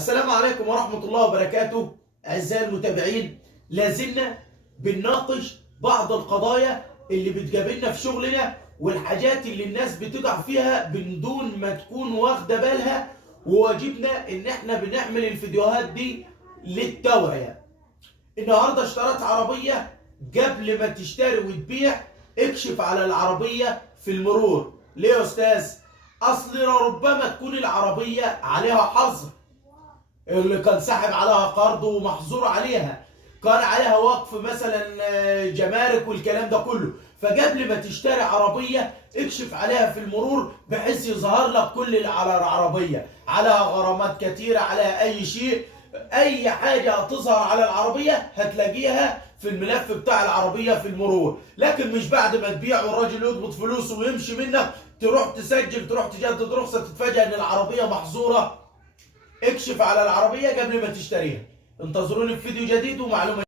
السلام عليكم ورحمة الله وبركاته. أعزائي المتابعين، لازلنا بنناقش بعض القضايا اللي بتقابلنا في شغلنا والحاجات اللي الناس بتقع فيها من دون ما تكون واخدة بالها، وواجبنا إن احنا بنعمل الفيديوهات دي للتوعية. النهاردة اشتريت عربية، قبل ما تشتري وتبيع اكشف على العربية في المرور. ليه يا أستاذ؟ أصل ربما تكون العربية عليها حظر، اللي كان ساحب عليها قرض ومحظور عليها، كان عليها وقف مثلا جمارك والكلام ده كله. فقبل ما تشتري عربية اكشف عليها في المرور، بحيث يظهر لك كل اللي على العربية، عليها غرامات كتيرة، عليها اي شيء، اي حاجة هتظهر على العربية هتلاقيها في الملف بتاع العربية في المرور. لكن مش بعد ما تبيع والراجل يقبض فلوسه ويمشي منك تروح تسجل، تروح تجدد رخصة، تتفاجأ ان العربية محظورة. اكشف على العربية قبل ما تشتريها. انتظروني في فيديو جديد ومعلومة